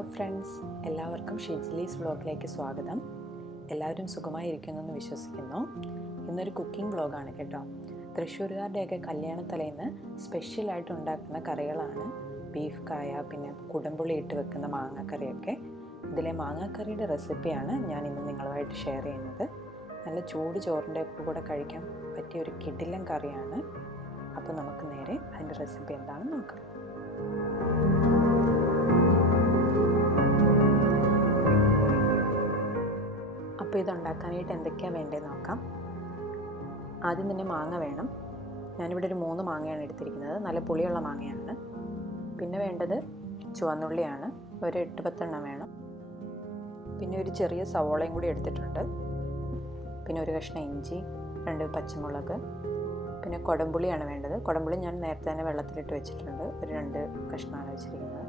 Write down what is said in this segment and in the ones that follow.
Hello friends, എല്ലാവർക്കും ഷീറ്റ്ലീസ് വ്ളോഗിലേക്ക് സ്വാഗതം. എല്ലാവരും സുഖമായിരിക്കുന്നെന്ന് വിശ്വസിക്കുന്നു. ഇന്നൊരു കുക്കിംഗ് വ്ളോഗാണ് കേട്ടോ. തൃശ്ശൂരുകാരുടെയൊക്കെ കല്യാണത്തലേന്ന് സ്പെഷ്യലായിട്ട് ഉണ്ടാക്കുന്ന കറികളാണ് ബീഫ് കായ, പിന്നെ കുടംപുളി ഇട്ട് വെക്കുന്ന മാങ്ങാക്കറിയൊക്കെ. ഇതിലെ മാങ്ങാക്കറിയുടെ റെസിപ്പിയാണ് ഞാൻ ഇന്ന് നിങ്ങളുമായിട്ട് ഷെയർ ചെയ്യുന്നത്. നല്ല ചൂട് ചോറിൻ്റെ കൂടെ കഴിക്കാൻ പറ്റിയ ഒരു കിടിലൻ കറിയാണ്. അപ്പോൾ നമുക്ക് നേരെ അതിൻ്റെ റെസിപ്പി എന്താണെന്ന് നോക്കാം. അപ്പോൾ ഇതുണ്ടാക്കാനായിട്ട് എന്തൊക്കെയാണ് വേണ്ടതെന്ന് നോക്കാം. ആദ്യം തന്നെ മാങ്ങ വേണം. ഞാനിവിടെ ഒരു 3 മാങ്ങയാണ് എടുത്തിരിക്കുന്നത്. നല്ല പുളിയുള്ള മാങ്ങയാണ്. പിന്നെ വേണ്ടത് ചുവന്നുള്ളിയാണ്, ഒരു 8-10 വേണം. പിന്നെ ഒരു ചെറിയ സവോളയും കൂടി എടുത്തിട്ടുണ്ട്. പിന്നെ ഒരു കഷ്ണം ഇഞ്ചി, 2 പച്ചമുളക്, പിന്നെ കുടംപുളിയാണ് വേണ്ടത്. കുടംപുളി ഞാൻ നേരത്തെ തന്നെ വെള്ളത്തിലിട്ട് വെച്ചിട്ടുണ്ട്. ഒരു 2 കഷ്ണമാണ് വെച്ചിരിക്കുന്നത്.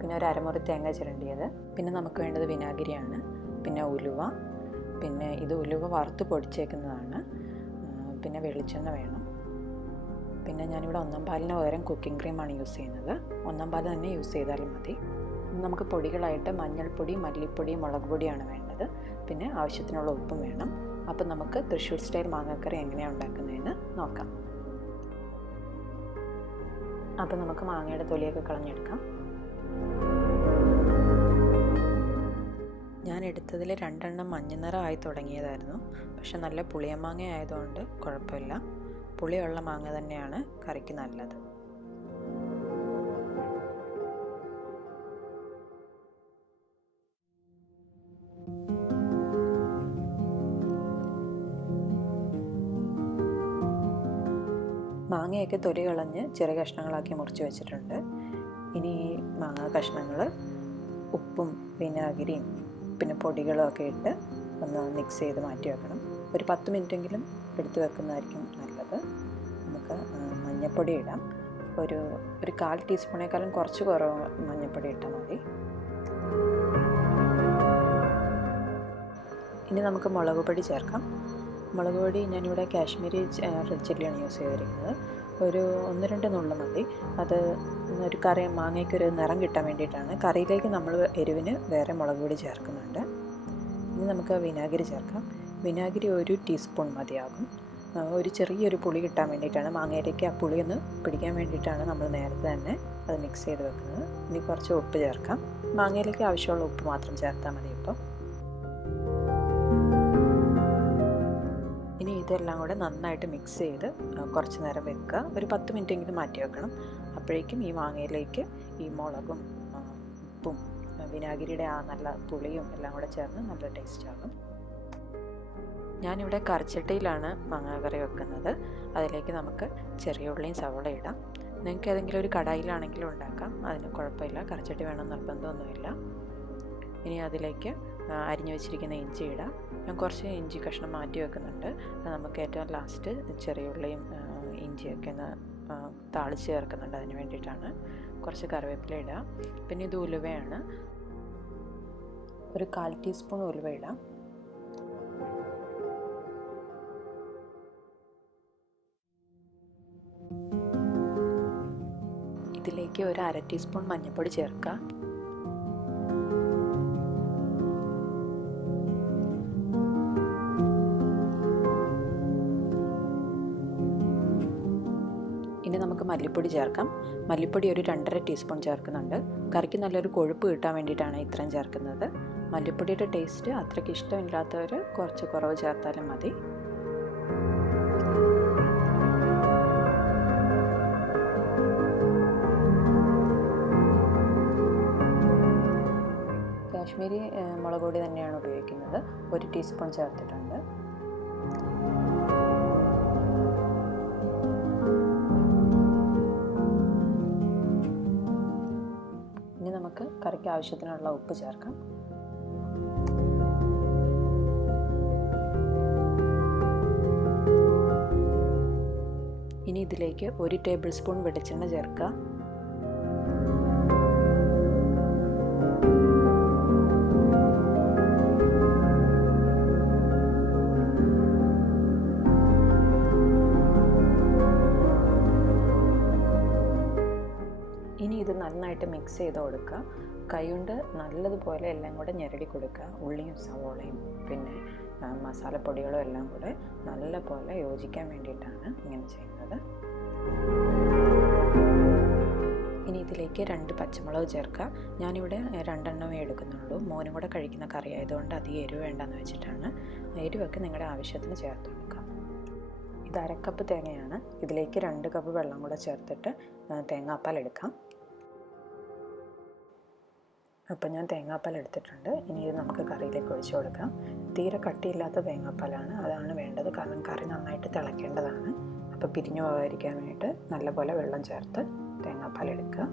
പിന്നെ ഒരു അരമുറി തേങ്ങ ചിരണ്ടിയത്. പിന്നെ നമുക്ക് വേണ്ടത് വിനാഗിരിയാണ്. പിന്നെ ഉലുവ, പിന്നെ ഇത് ഉലുവ വറുത്ത് പൊടിച്ചേക്കുന്നതാണ്. പിന്നെ വെളിച്ചെണ്ണ വേണം. പിന്നെ ഞാനിവിടെ 1 പാലിന് പകരം കുക്കിംഗ് ക്രീമാണ് യൂസ് ചെയ്യുന്നത്. 1 പാൽ തന്നെ യൂസ് ചെയ്താലും മതി. നമുക്ക് പൊടികളായിട്ട് മഞ്ഞൾപ്പൊടി, മല്ലിപ്പൊടി, മുളക് പൊടിയാണ് വേണ്ടത്. പിന്നെ ആവശ്യത്തിനുള്ള ഉപ്പും വേണം. അപ്പം നമുക്ക് തൃശ്ശൂർ സ്റ്റൈൽ മാങ്ങാക്കറി എങ്ങനെയാണ് ഉണ്ടാക്കുന്നതെന്ന് നോക്കാം. അപ്പം നമുക്ക് മാങ്ങയുടെ തൊലിയൊക്കെ കളഞ്ഞെടുക്കാം. ഞാൻ എടുത്തതിൽ 2 മഞ്ഞ നിറമായി തുടങ്ങിയതായിരുന്നു. പക്ഷെ നല്ല പുളിയമാങ്ങ ആയതുകൊണ്ട് കുഴപ്പമില്ല. പുളിയുള്ള മാങ്ങ തന്നെയാണ് കറിക്ക് നല്ലത്. മാങ്ങയൊക്കെ തൊലി കളഞ്ഞ് ചെറിയ കഷ്ണങ്ങളാക്കി മുറിച്ച് വെച്ചിട്ടുണ്ട്. ഇനി ഈ മാങ്ങ കഷ്ണങ്ങൾ ഉപ്പും വിനാഗിരിയും പിന്നെ പൊടികളും ഒക്കെ ഇട്ട് ഒന്ന് മിക്സ് ചെയ്ത് മാറ്റി വെക്കണം. ഒരു 10 മിനിറ്റെങ്കിലും എടുത്ത് വെക്കുന്നതായിരിക്കും നല്ലത്. നമുക്ക് മഞ്ഞൾപ്പൊടി ഇടാം. ഒരു 1/4 ടീസ്പൂണേക്കാളും കുറച്ച് കുറവ് മഞ്ഞൾപ്പൊടി ഇട്ടാൽ മതി. ഇനി നമുക്ക് മുളക് പൊടി ചേർക്കാം. മുളക് പൊടി ഞാനിവിടെ കാശ്മീരി റെഡ് ചില്ലിയാണ് യൂസ് ചെയ്തിരിക്കുന്നത്. ഒരു 1-2 നുള്ളു മതി. അത് ഒരു കറി മാങ്ങയ്ക്കൊരു നിറം കിട്ടാൻ വേണ്ടിയിട്ടാണ്. കറിയിലേക്ക് നമ്മൾ എരിവിന് വേറെ മുളക് പൊടി ചേർക്കുന്നുണ്ട്. ഇനി നമുക്ക് വിനാഗിരി ചേർക്കാം. വിനാഗിരി 1 ടീസ്പൂൺ മതിയാകും. ഒരു ചെറിയൊരു പുളി കിട്ടാൻ വേണ്ടിയിട്ടാണ്. മാങ്ങയിലേക്ക് ആ പുളി ഒന്ന് പിടിക്കാൻ വേണ്ടിയിട്ടാണ് നമ്മൾ നേരത്തെ തന്നെ അത് മിക്സ് ചെയ്ത് വെക്കുന്നത്. ഇനി കുറച്ച് ഉപ്പ് ചേർക്കാം. മാങ്ങയിലേക്ക് ആവശ്യമുള്ള ഉപ്പ് മാത്രം ചേർത്താൽ മതി. ഇപ്പോൾ ഇനി ഇതെല്ലാം കൂടെ നന്നായിട്ട് മിക്സ് ചെയ്ത് കുറച്ച് നേരം വെക്കുക. ഒരു 10 മിനിറ്റെങ്കിലും മാറ്റി വെക്കണം. അപ്പോഴേക്കും ഈ മാങ്ങയിലേക്ക് ഈ മുളകും ഉപ്പും വിനാഗിരിയുടെ ആ നല്ല പുളിയും എല്ലാം കൂടെ ചേർന്ന് നല്ല ടേസ്റ്റ് ആകും. ഞാനിവിടെ കറിച്ചട്ടിയിലാണ് മാങ്ങാക്കറി വെക്കുന്നത്. അതിലേക്ക് നമുക്ക് ചെറിയ ഉള്ളിയും സവോള ഇടാം. നിങ്ങൾക്ക് ഏതെങ്കിലും ഒരു കടായിലാണെങ്കിലും ഉണ്ടാക്കാം, അതിന് കുഴപ്പമില്ല. കറിച്ചട്ടി വേണം നിർബന്ധമൊന്നുമില്ല. ഇനി അതിലേക്ക് അരിഞ്ഞു വെച്ചിരിക്കുന്ന ഇഞ്ചി ഇടാം. ഞാൻ കുറച്ച് ഇഞ്ചി കഷ്ണം മാറ്റി വെക്കുന്നുണ്ട്. നമുക്ക് ഏറ്റവും ലാസ്റ്റ് ചെറിയ ഉള്ളിയും ഇഞ്ചിയൊക്കെ ഒന്ന് താളിച്ച് ചേർക്കുന്നുണ്ട്. അതിന് വേണ്ടിയിട്ടാണ്. കുറച്ച് കറിവേപ്പില ഇടാം. പിന്നെ ഇത് ഉലുവയാണ്. ഒരു 1/4 ടീസ്പൂൺ ഉലുവ ഇടാം. ഇതിലേക്ക് ഒരു 1/2 ടീസ്പൂൺ മഞ്ഞൾപ്പൊടി ചേർക്കുക. ഇനി നമുക്ക് മല്ലിപ്പൊടി ചേർക്കാം. മല്ലിപ്പൊടി ഒരു 2.5 ടീസ്പൂൺ ചേർക്കുന്നുണ്ട്. കറിക്ക് നല്ലൊരു കൊഴുപ്പ് കിട്ടാൻ വേണ്ടിയിട്ടാണ് ഇത്രയും ചേർക്കുന്നത്. മല്ലിപ്പൊടിയുടെ ടേസ്റ്റ് അത്രയ്ക്ക് ഇഷ്ടമില്ലാത്തവർ കുറച്ച് കുറവ് ചേർത്താലും മതി. കാശ്മീരി മുളക് പൊടി തന്നെയാണ് ഉപയോഗിക്കുന്നത്. 1 ടീസ്പൂൺ ചേർത്തിട്ടുണ്ട്. ഇനി നമുക്ക് കറിക്ക് ആവശ്യത്തിനുള്ള ഉപ്പ് ചേർക്കാം. ഇനി ഇതിലേക്ക് 1 ടേബിൾ സ്പൂൺ വെളിച്ചെണ്ണ ചേർക്കുക. ഇത് നന്നായിട്ട് മിക്സ് ചെയ്ത് കൊടുക്കുക. കൈകൊണ്ട് നല്ലതുപോലെ എല്ലാം കൂടെ ഞെരടി കൊടുക്കുക. ഉള്ളിയും സവോളയും പിന്നെ മസാലപ്പൊടികളും എല്ലാം കൂടെ നല്ലപോലെ യോജിക്കാൻ വേണ്ടിയിട്ടാണ് ഇങ്ങനെ ചെയ്യുന്നത്. ഇനി ഇതിലേക്ക് 2 പച്ചമുളക് ചേർക്കുക. ഞാനിവിടെ 2 എണ്ണമേ എടുക്കുന്നുള്ളൂ. മോനും കൂടെ കഴിക്കുന്ന കറി ആയതുകൊണ്ട് അധികം എരിവ് വേണ്ടെന്ന് വെച്ചിട്ടാണ്. എരിവൊക്കെ നിങ്ങളുടെ ആവശ്യത്തിന് ചേർത്ത് കൊടുക്കുക. ഇത് 1/2 കപ്പ് തേങ്ങയാണ്. ഇതിലേക്ക് 2 കപ്പ് വെള്ളം കൂടെ ചേർത്തിട്ട് തേങ്ങാപ്പാൽ എടുക്കാം. അപ്പോൾ ഞാൻ തേങ്ങാപ്പാൽ എടുത്തിട്ടുണ്ട്. ഇനി ഇത് നമുക്ക് കറിയിലേക്ക് ഒഴിച്ചു കൊടുക്കാം. തീരെ കട്ടിയില്ലാത്ത തേങ്ങാപ്പാലാണ്, അതാണ് വേണ്ടത്. കാരണം കറി നന്നായിട്ട് തിളയ്ക്കേണ്ടതാണ്. അപ്പോൾ പിരിഞ്ഞു പോകാതിരിക്കാൻ വേണ്ടിയിട്ട് നല്ലപോലെ വെള്ളം ചേർത്ത് തേങ്ങാപ്പാൽ എടുക്കുക.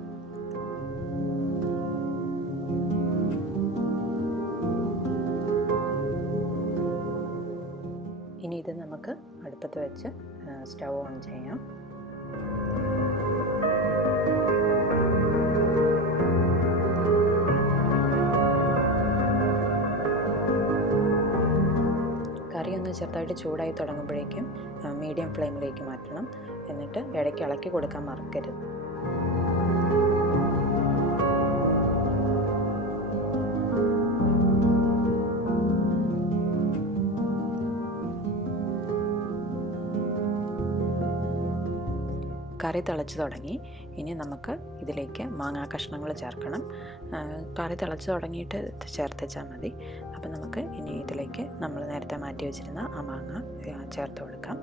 ഇനി ഇത് നമുക്ക് അടുപ്പത്ത് വെച്ച് സ്റ്റൗ ഓൺ ചെയ്യാം. കറി ഒന്ന് ചെറുതായിട്ട് ചൂടായി തുടങ്ങുമ്പോഴേക്കും മീഡിയം ഫ്ലെയിമിലേക്ക് മാറ്റണം. എന്നിട്ട് ഇടയ്ക്ക് ഇളക്കി കൊടുക്കാൻ മറക്കരുത്. കറി തിളച്ച് തുടങ്ങി. ഇനി നമുക്ക് ഇതിലേക്ക് മാങ്ങാ കഷ്ണങ്ങൾ ചേർക്കണം. കറി തിളച്ച് തുടങ്ങിയിട്ട് ചേർത്താൽ മതി. അപ്പം നമുക്ക് ഇനി ഇതിലേക്ക് നമ്മൾ നേരത്തെ മാറ്റി വെച്ചിരുന്ന ആ മാങ്ങ ചേർത്ത് കൊടുക്കാം.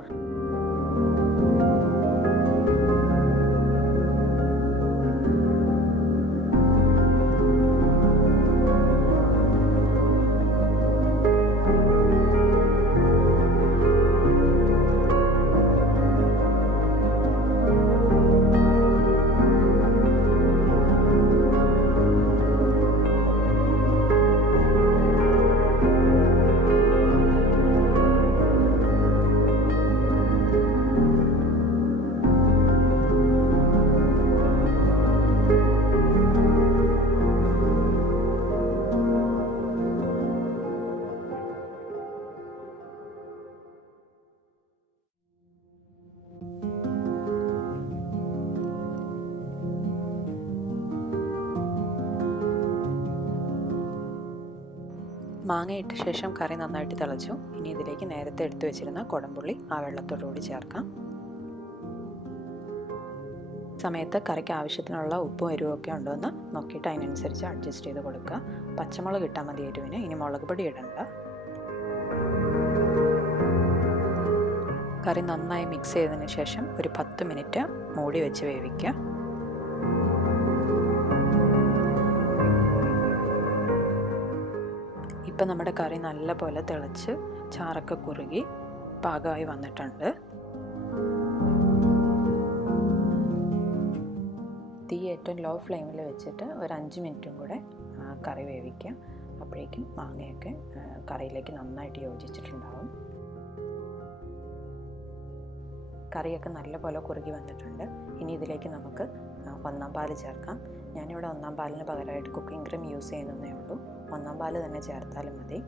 മാങ്ങ ഇട്ട ശേഷം കറി നന്നായിട്ട് തിളച്ചു. ഇനി ഇതിലേക്ക് നേരത്തെ എടുത്തു വെച്ചിരുന്ന കുടംപുളി ആ വെള്ളത്തോടുകൂടി ചേർക്കാം. സമയത്ത് കറിക്ക് ആവശ്യത്തിനുള്ള ഉപ്പും എരിവും ഒക്കെ ഉണ്ടോയെന്ന് നോക്കിയിട്ട് അതിനനുസരിച്ച് അഡ്ജസ്റ്റ് ചെയ്ത് കൊടുക്കുക. പച്ചമുളക് ഇട്ടാൽ മതി എരിവിന്. ഇനി മുളക് പൊടി ഇടണ്ട. കറി നന്നായി മിക്സ് ചെയ്തതിന് ശേഷം ഒരു 10 മിനിറ്റ് മൂടി വെച്ച് വേവിക്കുക. ഇപ്പം നമ്മുടെ കറി നല്ലപോലെ തിളച്ച് ചാറൊക്കെ കുറുകി പാകമായി വന്നിട്ടുണ്ട്. തീ ഏറ്റവും ലോ ഫ്ലെയിമിൽ വെച്ചിട്ട് ഒരു 5 മിനിറ്റും കൂടെ കറി വേവിക്കുക. അപ്പോഴേക്കും മാങ്ങയൊക്കെ കറിയിലേക്ക് നന്നായിട്ട് യോജിച്ചിട്ടുണ്ടാവും. കറിയൊക്കെ നല്ലപോലെ കുറുകി വന്നിട്ടുണ്ട്. ഇനി ഇതിലേക്ക് നമുക്ക് 1-ാം പാൽ ചേർക്കാം. ഞാനിവിടെ 1-ാം പാലിന് പകരമായിട്ട് കുക്കിംഗ് ക്രീം യൂസ് ചെയ്യുന്നതേ ഉള്ളൂ. 1-ാം പാൽ തന്നെ ചേർത്താലും മതി.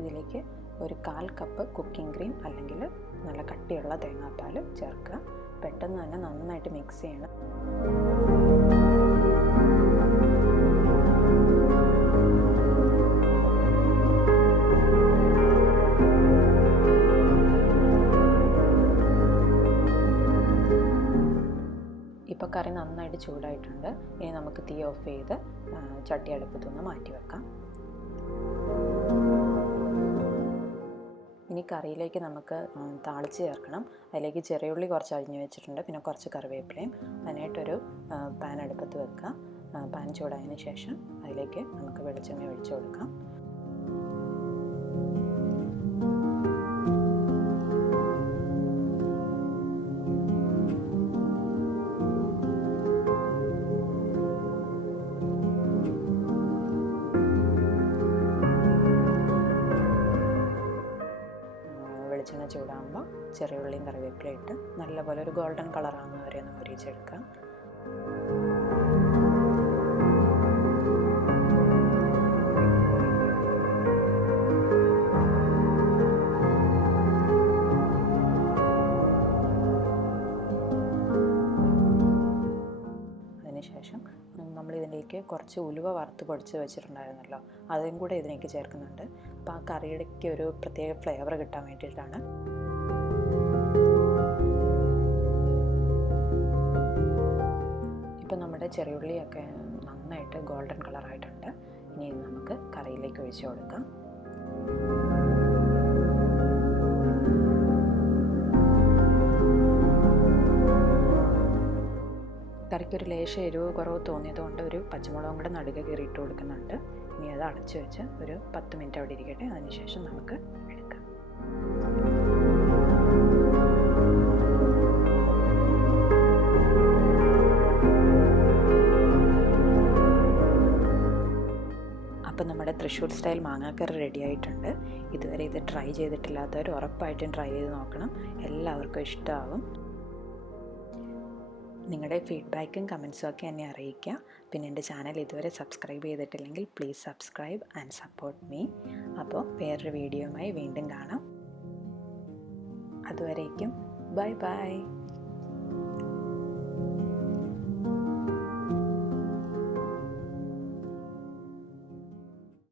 ഇതിലേക്ക് ഒരു 1/4 കപ്പ് കുക്കിംഗ് ക്രീം അല്ലെങ്കിൽ നല്ല കട്ടിയുള്ള തേങ്ങാപ്പാൽ ചേർക്കുക. പെട്ടെന്ന് തന്നെ നന്നായിട്ട് മിക്സ് ചെയ്യണം. ഇപ്പോൾ കറി നന്നായിട്ട് ചൂടായിട്ടുണ്ട്. ഇനി നമുക്ക് തീ ഓഫ് ചെയ്ത് ചട്ടി അടുപ്പത്തു നിന്ന് മാറ്റി വെക്കാം. ഇനി കറിയിലേക്ക് നമുക്ക് താളിച്ച് ചേർക്കണം. അതിലേക്ക് ചെറിയ ഉള്ളി കുറച്ച് അരിഞ്ഞ് വെച്ചിട്ടുണ്ട്. പിന്നെ കുറച്ച് കറിവേപ്പിലയും. അതിനായിട്ടൊരു പാൻ അടുപ്പത്ത് വെക്കുക. പാൻ ചൂടായതിന് ശേഷം അതിലേക്ക് നമുക്ക് വെളിച്ചെണ്ണ ഒഴിച്ചു കൊടുക്കാം. വെളിച്ചെണ്ണ ചൂടാകുമ്പോൾ ചെറിയ ഉള്ളിയും കറിവേപ്പിലയും ഇട്ട് നല്ലപോലെ ഒരു ഗോൾഡൻ കളറാകുന്നവരെ ഒന്ന് മുരിച്ചെടുക്കാം. ഇതിലേക്ക് കുറച്ച് ഉലുവ വറുത്ത് പൊടിച്ച് വെച്ചിട്ടുണ്ടായിരുന്നല്ലോ, അതും കൂടെ ഇതിലേക്ക് ചേർക്കുന്നുണ്ട്. അപ്പോൾ ആ കറിയിടയ്ക്ക് ഒരു പ്രത്യേക ഫ്ലേവർ കിട്ടാൻ വേണ്ടിയിട്ടാണ്. ഇപ്പം നമ്മുടെ ചെറിയുള്ളിയൊക്കെ നന്നായിട്ട് ഗോൾഡൻ കളറായിട്ടുണ്ട്. ഇനി ഇത് നമുക്ക് കറിയിലേക്ക് ഒഴിച്ച് കൊടുക്കാം. കറിക്കൊരു ലേശം എരിവ് കുറവ് തോന്നിയതുകൊണ്ട് ഒരു പച്ചമുളകും കൂടെ നടുക കീറിയിട്ട് കൊടുക്കുന്നുണ്ട്. ഇനി അത് അടച്ചു വെച്ച് ഒരു 10 മിനിറ്റ് അവിടെ ഇരിക്കട്ടെ. അതിനുശേഷം നമുക്ക് എടുക്കാം. അപ്പം നമ്മുടെ തൃശ്ശൂർ സ്റ്റൈൽ മാങ്ങാക്കറി റെഡി ആയിട്ടുണ്ട്. ഇതുവരെ ഇത് ട്രൈ ചെയ്തിട്ടില്ലാത്തവർ ഉറപ്പായിട്ടും ട്രൈ ചെയ്ത് നോക്കണം. എല്ലാവർക്കും ഇഷ്ടമാകും. നിങ്ങളുടെ ഫീഡ്ബാക്കും കമൻസും ഒക്കെ എന്നെ അറിയിക്കുക. പിന്നെ എൻ്റെ ചാനൽ ഇതുവരെ സബ്സ്ക്രൈബ് ചെയ്തിട്ടില്ലെങ്കിൽ please subscribe and support me. അപ്പോൾ വേറൊരു വീഡിയോയുമായി വീണ്ടും കാണാം. അതുവരേക്കും ബൈ ബൈ.